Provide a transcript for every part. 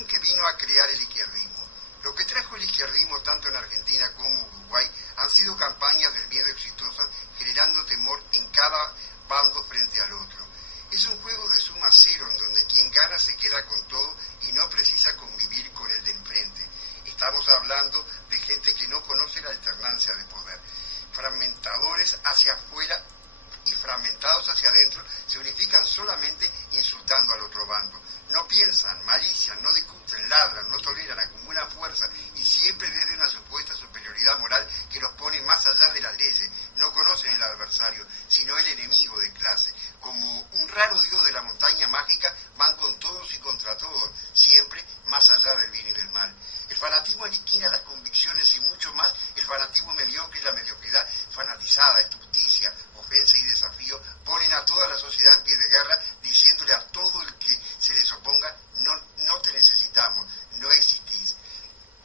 revolución que vino a crear el izquierdismo. Lo que trajo el izquierdismo tanto en Argentina como Uruguay han sido campañas del miedo exitosas, generando temor en cada bando frente al otro. Es un juego de suma cero en donde quien gana se queda con todo y no precisa convivir con el de enfrente. Estamos hablando de gente que no conoce la alternancia de poder. Fragmentadores hacia afuera y fragmentados hacia adentro se unifican solamente insultando al otro bando. No piensan, malician, no discuten, ladran, no toleran a ninguna fuerza y siempre desde una supuesta superioridad moral que los pone más allá de las leyes. No conocen el adversario, sino el enemigo de clase. Como un raro dios de la montaña mágica, van con todos y contra todos, siempre más allá del bien y del mal. El fanatismo aniquila las convicciones y mucho más el fanatismo mediocre y la mediocridad fanatizada, estulticia, ofensa y desafío, ponen a toda la sociedad en pie de guerra, diciéndole a todo el que se les oponga, no te necesitamos, no existís.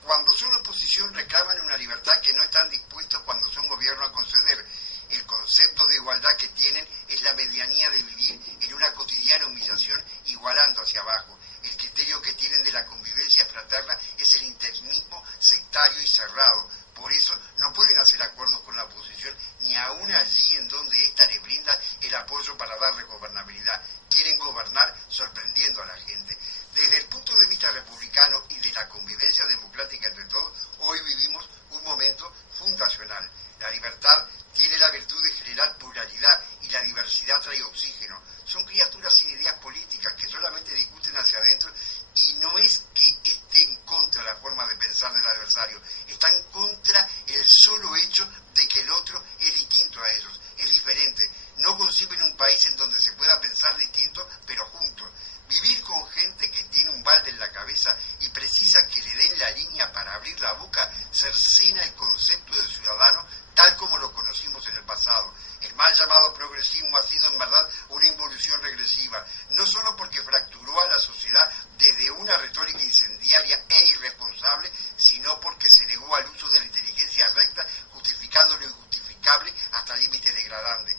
Cuando son oposición reclaman una libertad que no están dispuestos cuando son gobierno a conceder. El concepto de igualdad que tienen es la medianía de vivir en una cotidiana humillación igualando hacia abajo. El criterio que tienen de la convivencia fraterna es el integrismo sectario y cerrado. Por eso no pueden hacer acuerdos con la oposición, ni aún allí en donde ésta les brinda el apoyo para darle gobernabilidad. Quieren gobernar sorprendiendo a la gente. Desde el punto de vista republicano y de la convivencia democrática entre todos, hoy vivimos un momento fundacional. La libertad tiene la virtud de generar pluralidad y la diversidad trae oxígeno. Son criaturas sin ideas políticas que solamente discuten hacia adentro y no es que estén contra la forma de pensar del adversario, están contra el solo hecho de que el otro es distinto a ellos, es diferente. No conciben un país en donde se pueda pensar distinto, pero juntos. Vivir con gente que tiene un balde en la cabeza y precisa que le den la línea para abrir la boca, cercena el concepto de ciudadano tal como lo conocimos en el pasado. El mal llamado progresismo ha sido en verdad una involución regresiva, no solo porque fracturó a la sociedad desde una retórica incendiaria e irresponsable, sino porque se negó al uso de la inteligencia recta, justificando lo injustificable hasta límites degradantes.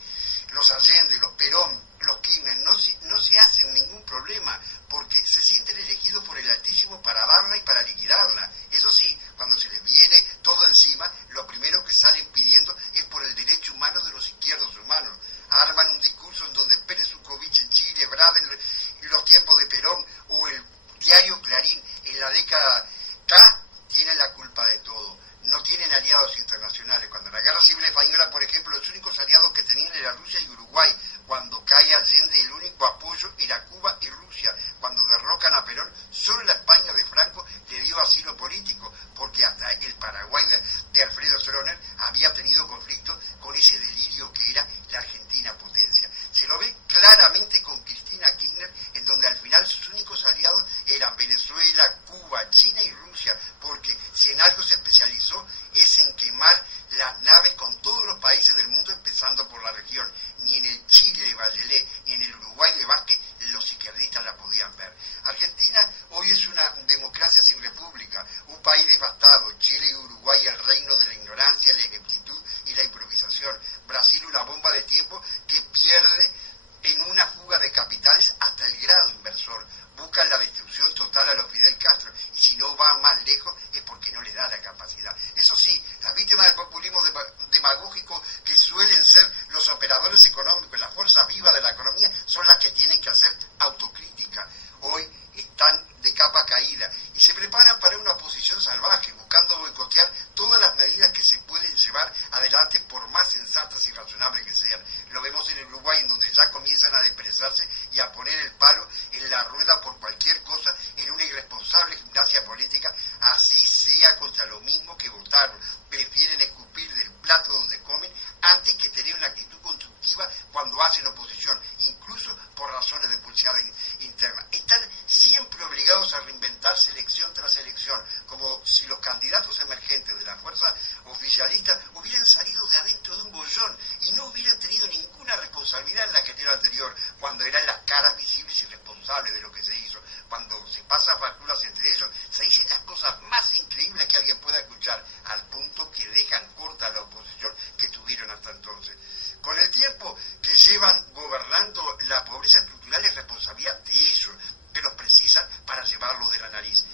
Los Allende, los Perón, los Kirchner no se hacen ningún problema porque se sienten elegidos por el Altísimo para darla y para liquidarla. Eso sí, cuando se les viene todo encima, lo primero que salen pidiendo es por el derecho humano de los izquierdos humanos. Arman un discurso en donde Pérez Ucovich en Chile, Braden en los tiempos de Perón o el diario Clarín en la década K tienen la culpa de todo. No tienen aliados internacionales. Cuando la Guerra Civil Española, por ejemplo, los únicos aliados que tenían eran Rusia y Uruguay. Cuando cae Allende, el único apoyo era Cuba y Rusia. Cuando derrocan a Perón, solo la España de Franco le dio asilo político, porque hasta el Paraguay de Alfredo Stroessner había tenido conflicto con ese delirio que era la Argentina potencia. Se lo ve claramente con Cristina Kirchner, en donde al final sus únicos aliados eran Venezuela, Cuba, China y Rusia, porque si en algo se especializó es en quemar las naves con todos los países del mundo, empezando por la región. Ni en el Chile de Bachelet, ni en el Uruguay de Vázquez, los izquierdistas la podían ver. Argentina hoy es una democracia sin república, un país devastado. Chile y Uruguay el reino de la ignorancia, la ineptitud y la improvisación. Brasil una bomba de tiempo que pierde en una fuga de capitales hasta el grado inversor. Buscan la destrucción total a los Fidel Castro y si no van más lejos es porque no les da la capacidad. Eso sí, las víctimas del populismo demagógico que suelen ser los operadores económicos, las fuerzas vivas de la economía, son las que tienen que hacer autocrítica. Hoy están de capa caída y se preparan para una oposición salvaje, buscando boicotear todas las medidas que se pueden llevar adelante por más sensatas y razonables que sean. Lo vemos en el Uruguay, en donde ya comienzan a desprezarse y a poner el palo en la rueda por cualquier cosa en una irresponsable gimnasia política, así sea contra lo mismo que votaron. Prefieren escupir del plato donde comen antes que tener una actitud constructiva cuando hacen oposición, incluso por razones de pulseada interna. Están siempre obligados a reinventarse elección tras elección, como si los candidatos emergentes de la fuerza oficialista hubieran salido de adentro de un bollón y no hubieran tenido ninguna responsabilidad en la gestión anterior, cuando eran las caras visibles y responsables de lo que se hizo. Cuando se pasan facturas entre ellos, se dicen las cosas más increíbles que alguien pueda escuchar, al punto que dejan corta la oposición que tuvieron hasta entonces. Con el tiempo que llevan gobernando, la pobreza estructural es responsabilidad de ellos, que los precisan para llevarlo de la nariz.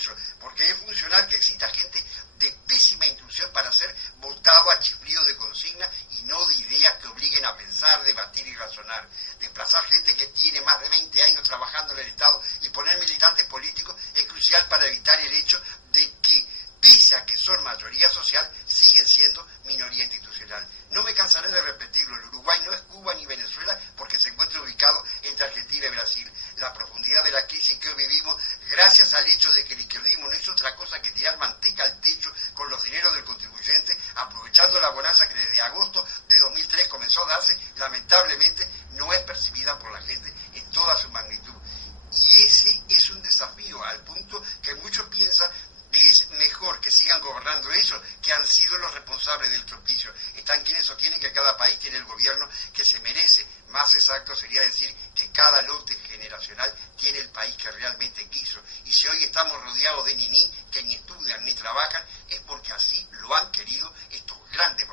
eso, porque es funcional que exista gente de pésima instrucción para ser votado a chiflido de consigna y no de ideas que obliguen a pensar, debatir y razonar. Desplazar gente que tiene más de 20 años trabajando en el Estado y poner militantes políticos es crucial para evitar el hecho de que, pese a que son mayoría social, siguen siendo minoría institucional. No me cansaré de repetirlo, el Uruguay no es Cuba ni Venezuela porque se encuentra ubicado entre Argentina y Brasil. La profundidad de la crisis que hoy vivimos, gracias al hecho de que el izquierdismo no es otra cosa que tirar manteca al techo con los dineros del contribuyente, aprovechando la bonanza que desde agosto de 2003 comenzó a darse, lamentablemente no es percibida por la gente en toda su magnitud. Y ese es un desafío, al punto que muchos piensan que es mejor que sigan gobernando ellos, que han sido los responsables del tropicio. Están quienes sostienen que cada país tiene el gobierno que se merece. Más exacto sería decir que cada lote generacional tiene el país que realmente quiso. Y si hoy estamos rodeados de niní que ni estudian ni trabajan, es porque así lo han querido estos grandes